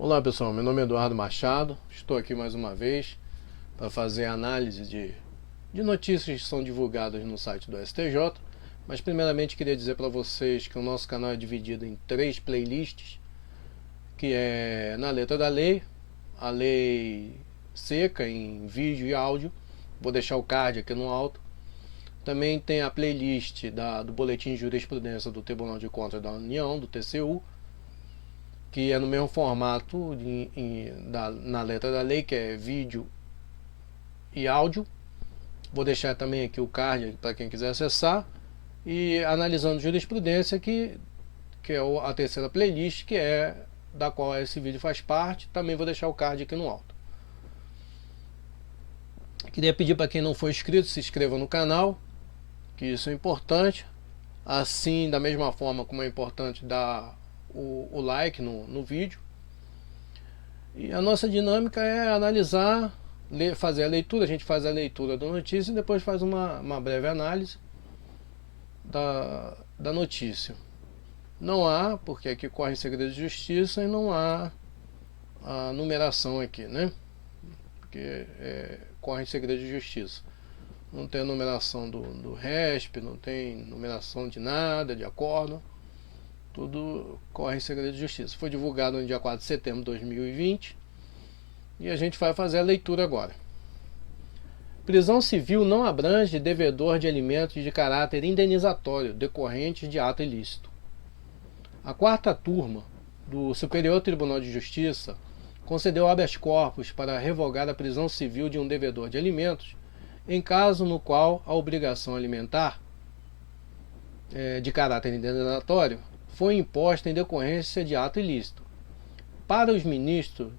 Olá pessoal, meu nome é Eduardo Machado, estou aqui mais uma vez para fazer análise de notícias que são divulgadas no site do STJ, mas primeiramente queria dizer para vocês que o nosso canal é dividido em 3 playlists, que é na letra da lei, a lei seca em vídeo e áudio, vou deixar o card aqui no alto. Também tem a playlist do Boletim de Jurisprudência do Tribunal de Contas da União, do TCU, que é no mesmo formato na letra da lei, que é vídeo e áudio. Vou deixar também aqui o card para quem quiser acessar. E analisando jurisprudência, que é a terceira playlist, que é da qual esse vídeo faz parte. Também vou deixar o card aqui no alto. Queria pedir para quem não for inscrito, se inscreva no canal, que isso é importante. Assim, da mesma forma como é importante dar o like no vídeo. E a nossa dinâmica é analisar, fazer a leitura. A gente faz a leitura da notícia e depois faz uma breve análise da notícia. Não há, porque aqui corre segredo de justiça e não há a numeração aqui, né? Porque corre segredo de justiça. Não tem a numeração do RESP, não tem numeração de nada, de acordo. Tudo corre em segredo de justiça. Foi divulgado no dia 4 de setembro de 2020 e a gente vai fazer a leitura agora. Prisão civil não abrange devedor de alimentos de caráter indenizatório decorrentes de ato ilícito. A quarta turma do Superior Tribunal de Justiça concedeu habeas corpus para revogar a prisão civil de um devedor de alimentos em caso no qual a obrigação alimentar de caráter indenizatório foi imposta em decorrência de ato ilícito. Para os ministros,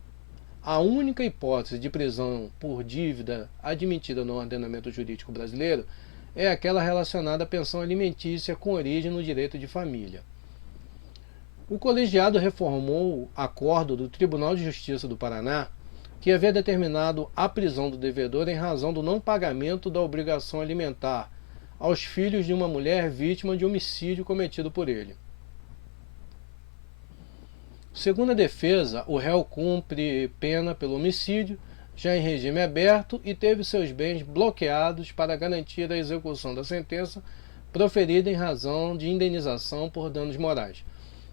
a única hipótese de prisão por dívida admitida no ordenamento jurídico brasileiro é aquela relacionada à pensão alimentícia com origem no direito de família. O colegiado reformou o acordo do Tribunal de Justiça do Paraná, que havia determinado a prisão do devedor em razão do não pagamento da obrigação alimentar aos filhos de uma mulher vítima de homicídio cometido por ele. Segundo a defesa, o réu cumpre pena pelo homicídio, já em regime aberto, e teve seus bens bloqueados para garantir a execução da sentença proferida em razão de indenização por danos morais.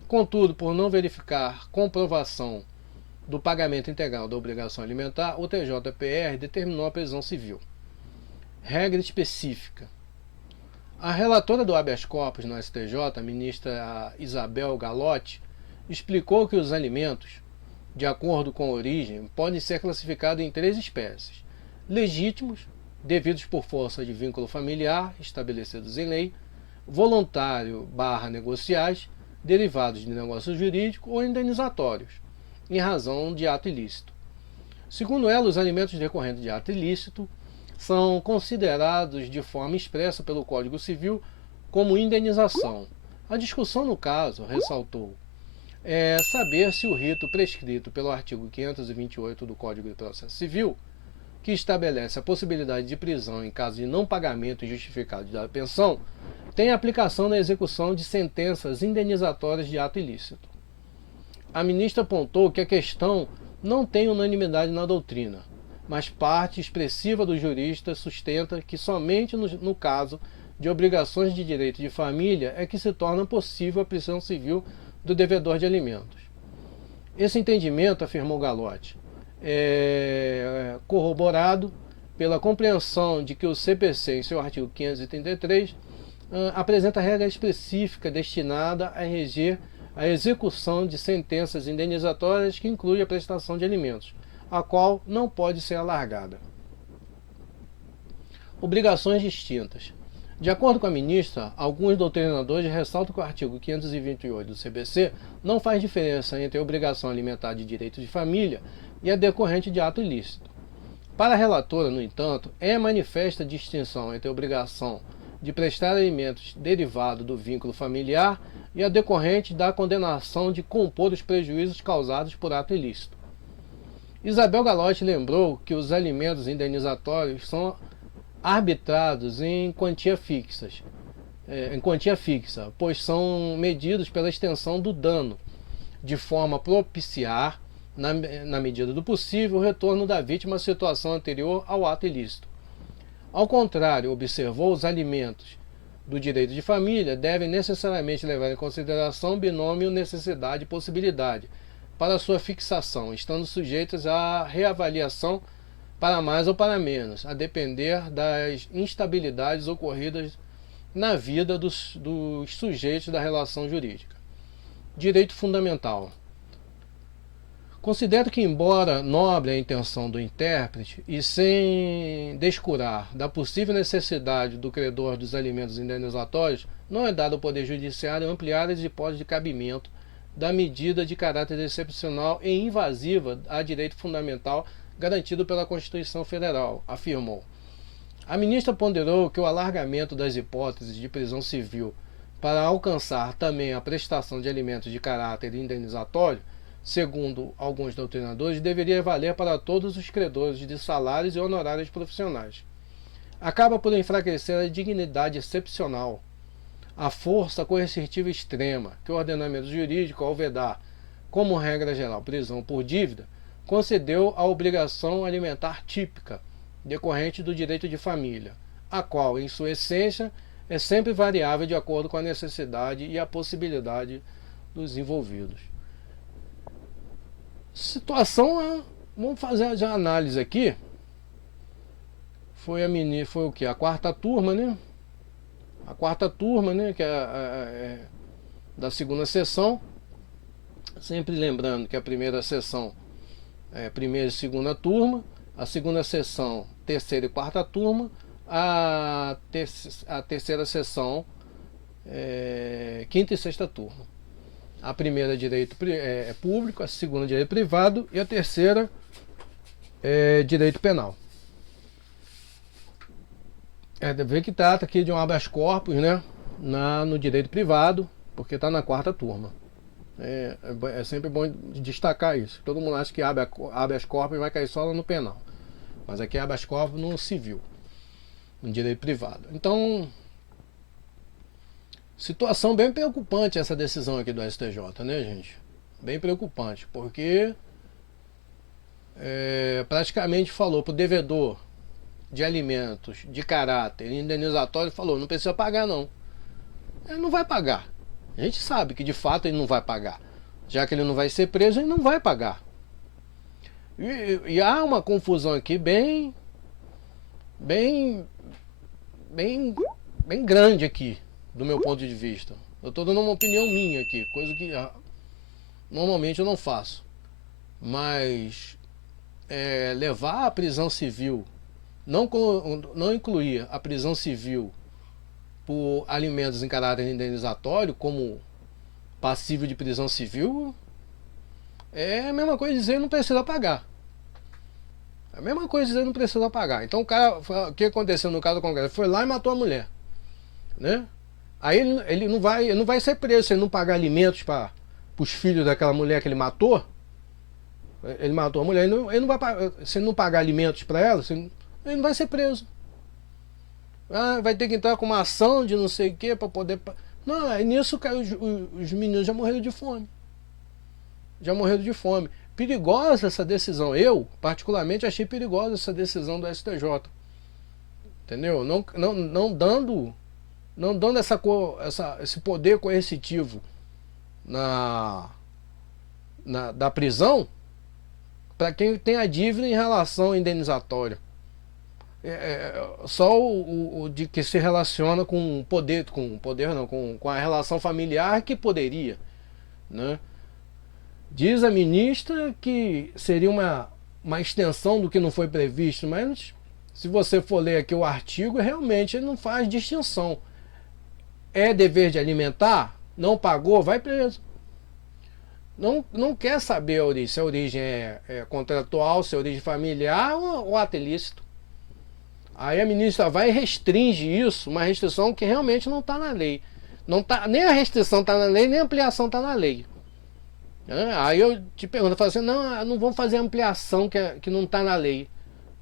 Contudo, por não verificar comprovação do pagamento integral da obrigação alimentar, o TJPR determinou a prisão civil. Regra específica. A relatora do habeas corpus no STJ, a ministra Isabel Galotti, explicou que os alimentos, de acordo com a origem, podem ser classificados em 3 espécies: legítimos, devidos por força de vínculo familiar, estabelecidos em lei; voluntário/negociais, derivados de negócio jurídico; ou indenizatórios, em razão de ato ilícito. Segundo ela, os alimentos decorrentes de ato ilícito são considerados de forma expressa pelo Código Civil como indenização. A discussão no caso, ressaltou, é saber se o rito prescrito pelo artigo 528 do Código de Processo Civil, que estabelece a possibilidade de prisão em caso de não pagamento injustificado da pensão, tem aplicação na execução de sentenças indenizatórias de ato ilícito. A ministra apontou que a questão não tem unanimidade na doutrina, mas parte expressiva dos juristas sustenta que somente no caso de obrigações de direito de família é que se torna possível a prisão civil do devedor de alimentos. Esse entendimento, afirmou Galotti, é corroborado pela compreensão de que o CPC, em seu artigo 533, apresenta regra específica destinada a reger a execução de sentenças indenizatórias, que inclui a prestação de alimentos, a qual não pode ser alargada. Obrigações distintas. De acordo com a ministra, alguns doutrinadores ressaltam que o artigo 528 do CPC não faz diferença entre a obrigação alimentar de direito de família e a decorrente de ato ilícito. Para a relatora, no entanto, é manifesta a distinção entre a obrigação de prestar alimentos derivado do vínculo familiar e a decorrente da condenação de compor os prejuízos causados por ato ilícito. Isabel Galotti lembrou que os alimentos indenizatórios são arbitrados em quantia fixa, pois são medidos pela extensão do dano, de forma a propiciar na medida do possível, o retorno da vítima à situação anterior ao ato ilícito. Ao contrário, observou, os alimentos do direito de família devem necessariamente levar em consideração o binômio necessidade e possibilidade para sua fixação, estando sujeitas à reavaliação para mais ou para menos, a depender das instabilidades ocorridas na vida dos sujeitos da relação jurídica. Direito fundamental. Considero que, embora nobre a intenção do intérprete, e sem descurar da possível necessidade do credor dos alimentos indenizatórios, não é dado ao Poder Judiciário ampliar as hipóteses de cabimento da medida de caráter excepcional e invasiva a direito fundamental garantido pela Constituição Federal, afirmou. A ministra ponderou que o alargamento das hipóteses de prisão civil para alcançar também a prestação de alimentos de caráter indenizatório, segundo alguns doutrinadores, deveria valer para todos os credores de salários e honorários profissionais. Acaba por enfraquecer a dignidade excepcional, a força coercitiva extrema, que o ordenamento jurídico, ao vedar, como regra geral, prisão por dívida, concedeu a obrigação alimentar típica, decorrente do direito de família, a qual, em sua essência, é sempre variável de acordo com a necessidade e a possibilidade dos envolvidos. Situação, vamos fazer a análise aqui. Foi o que? A quarta turma, né? A quarta turma, né? Que é da segunda sessão. Sempre lembrando que a primeira sessão é primeira e segunda turma, a segunda sessão, terceira e quarta turma, a terceira sessão, quinta e sexta turma. A primeira é direito público, a segunda é direito privado e a terceira é direito penal. Ver que trata aqui de um habeas corpus, né, no direito privado, porque está na quarta turma. É sempre bom destacar isso. Todo mundo acha que habeas corpus vai cair só lá no penal, mas aqui é habeas corpus no civil, no direito privado. Então, situação bem preocupante essa decisão aqui do STJ, né, gente? Bem preocupante, porque praticamente falou para o devedor de alimentos de caráter indenizatório, falou, não precisa pagar não. Ele não vai pagar. A gente sabe que de fato ele não vai pagar. Já que ele não vai ser preso, ele não vai pagar. E há uma confusão aqui bem grande aqui, do meu ponto de vista. Eu estou dando uma opinião minha aqui, coisa que normalmente eu não faço. Mas levar a prisão civil, não incluir a prisão civil por alimentos em caráter indenizatório como passível de prisão civil, é a mesma coisa dizer não precisa pagar. É a mesma coisa dizer não precisa pagar. Então o que aconteceu no caso do Congresso? Foi lá e matou a mulher, né? Aí ele não vai ser preso se ele não pagar alimentos para os filhos daquela mulher que ele matou. Ele matou a mulher, ele não vai pagar, se ele não pagar alimentos para ela, ele não vai ser preso. Vai ter que entrar com uma ação de não sei o que para poder. Não, aí nisso os meninos já morreram de fome. Já morreram de fome. Perigosa essa decisão. Eu, particularmente, achei perigosa essa decisão do STJ. Entendeu? Não dando esse poder coercitivo da prisão para quem tem a dívida em relação ao indenizatório. Só o de que se relaciona com com a relação familiar que poderia, né? Diz a ministra que seria uma extensão do que não foi previsto, mas se você for ler aqui o artigo, realmente ele não faz distinção. É dever de alimentar? Não pagou? Vai preso. Não quer saber a origem, se a origem é contratual, se a origem familiar ou ato ilícito. Aí a ministra vai e restringe isso, uma restrição que realmente não está na lei. Nem a restrição está na lei, nem a ampliação está na lei. Aí eu te pergunto, eu falo assim, não vamos fazer ampliação que não está na lei.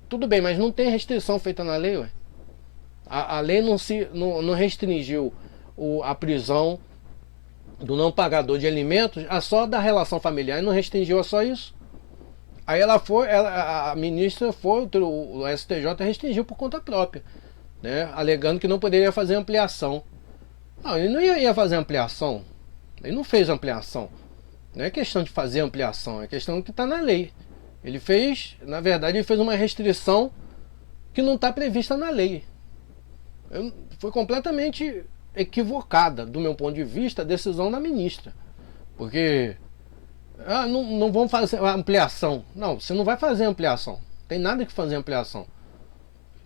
Tudo bem, mas não tem restrição feita na lei, ué. A lei não restringiu a prisão do não pagador de alimentos a só da relação familiar, e não restringiu a só isso. Aí ela foi, a ministra foi, o STJ restringiu por conta própria, né? Alegando que não poderia fazer ampliação. Não, ele não ia fazer ampliação. Ele não fez ampliação. Não é questão de fazer ampliação, é questão que está na lei. Ele fez, na verdade, ele fez uma restrição que não está prevista na lei. Foi completamente equivocada, do meu ponto de vista, a decisão da ministra. Porque não vão fazer ampliação. Não, você não vai fazer ampliação. Não tem nada que fazer ampliação.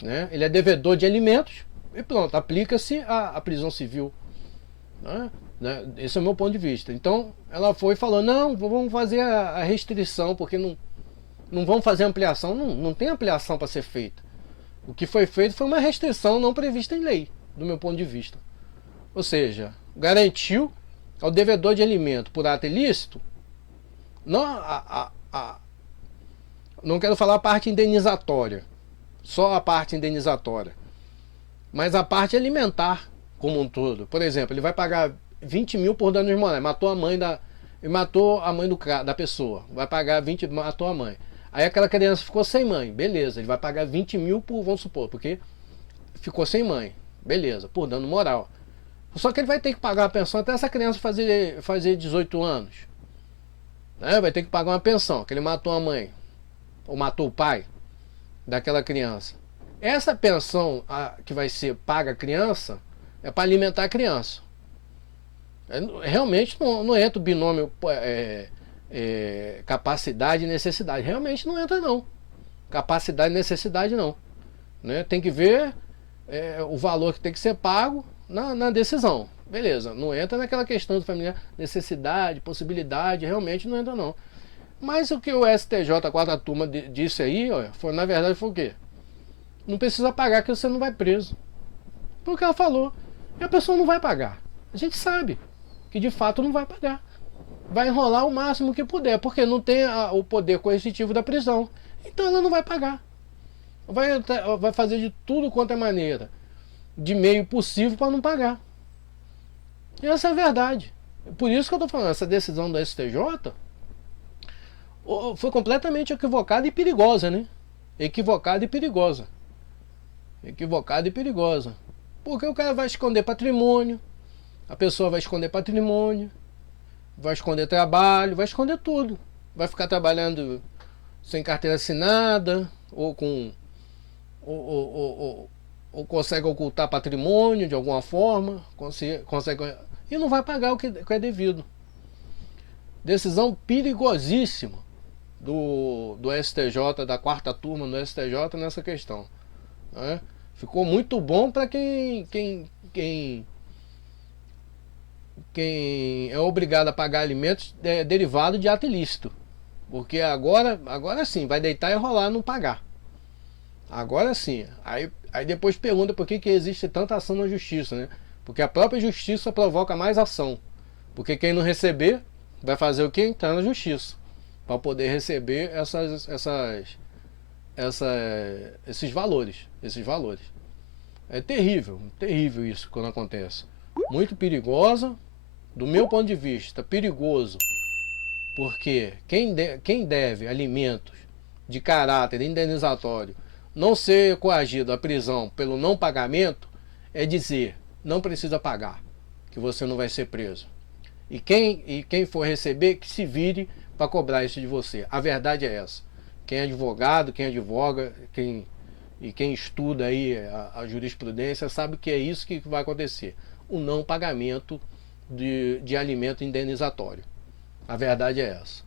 Né? Ele é devedor de alimentos e pronto, aplica-se a prisão civil. Né? Esse é o meu ponto de vista. Então ela foi falando, não, vamos fazer a restrição, porque não vão fazer ampliação. Não tem ampliação para ser feita. O que foi feito foi uma restrição não prevista em lei, do meu ponto de vista. Ou seja, garantiu ao devedor de alimento por ato ilícito, não quero falar a parte indenizatória, só a parte indenizatória, mas a parte alimentar como um todo. Por exemplo, ele vai pagar 20 mil por danos morais, matou a mãe da pessoa, vai pagar 20, matou a mãe. Aí aquela criança ficou sem mãe, beleza, ele vai pagar 20 mil por, vamos supor, porque ficou sem mãe, beleza, por dano moral. Só que ele vai ter que pagar a pensão até essa criança fazer 18 anos. Né? Vai ter que pagar uma pensão, que ele matou a mãe, ou matou o pai daquela criança. Essa pensão que vai ser paga à criança é para alimentar a criança. Realmente não entra o binômio capacidade e necessidade. Realmente não entra não. Capacidade e necessidade não. Né? Tem que ver o valor que tem que ser pago na decisão. Beleza, não entra naquela questão do familiar, necessidade, possibilidade, realmente não entra não. Mas o que o STJ, a quarta turma, disse aí, na verdade foi o quê? Não precisa pagar que você não vai preso. Foi o que ela falou. E a pessoa não vai pagar. A gente sabe que de fato não vai pagar. Vai enrolar o máximo que puder, porque não tem o poder coercitivo da prisão. Então ela não vai pagar. Vai fazer de tudo quanto é maneira, de meio possível, para não pagar. E essa é a verdade. Por isso que eu estou falando, essa decisão do STJ foi completamente equivocada e perigosa, né? Equivocada e perigosa. Equivocada e perigosa. Porque o cara vai esconder patrimônio, a pessoa vai esconder patrimônio, vai esconder trabalho, vai esconder tudo. Vai ficar trabalhando sem carteira assinada, ou consegue ocultar patrimônio de alguma forma, consegue, e não vai pagar o que é devido. Decisão perigosíssima do STJ, da quarta turma do STJ nessa questão. Né? Ficou muito bom para quem é obrigado a pagar alimentos derivados de ato ilícito. Porque agora sim, vai deitar e rolar não pagar. Agora sim. Aí depois pergunta por que existe tanta ação na justiça, né? Porque a própria justiça provoca mais ação. Porque quem não receber vai fazer o quê? Entrar na justiça. Para poder receber esses valores. É terrível, terrível isso quando acontece. Muito perigosa. Do meu ponto de vista, perigoso. Porque quem deve alimentos de caráter indenizatório não ser coagido à prisão pelo não pagamento é dizer, não precisa pagar, que você não vai ser preso. E quem for receber, que se vire para cobrar isso de você. A verdade é essa. Quem é advogado, quem advoga, quem estuda aí a jurisprudência sabe que é isso que vai acontecer. O não pagamento de alimento indenizatório. A verdade é essa.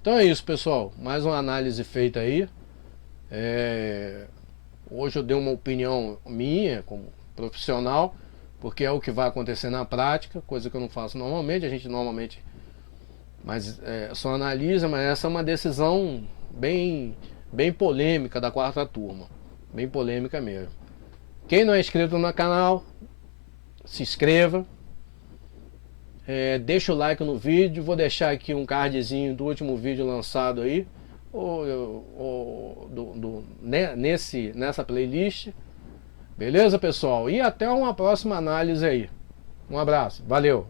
Então é isso, pessoal. Mais uma análise feita aí. Hoje eu dei uma opinião minha, como profissional, porque é o que vai acontecer na prática, coisa que eu não faço normalmente. A gente normalmente só analisa, mas essa é uma decisão bem polêmica da quarta turma. Bem polêmica mesmo. Quem não é inscrito no canal, se inscreva. Deixa o like no vídeo. Vou deixar aqui um cardzinho do último vídeo lançado aí, nessa playlist. Beleza, pessoal? E até uma próxima análise aí. Um abraço, valeu!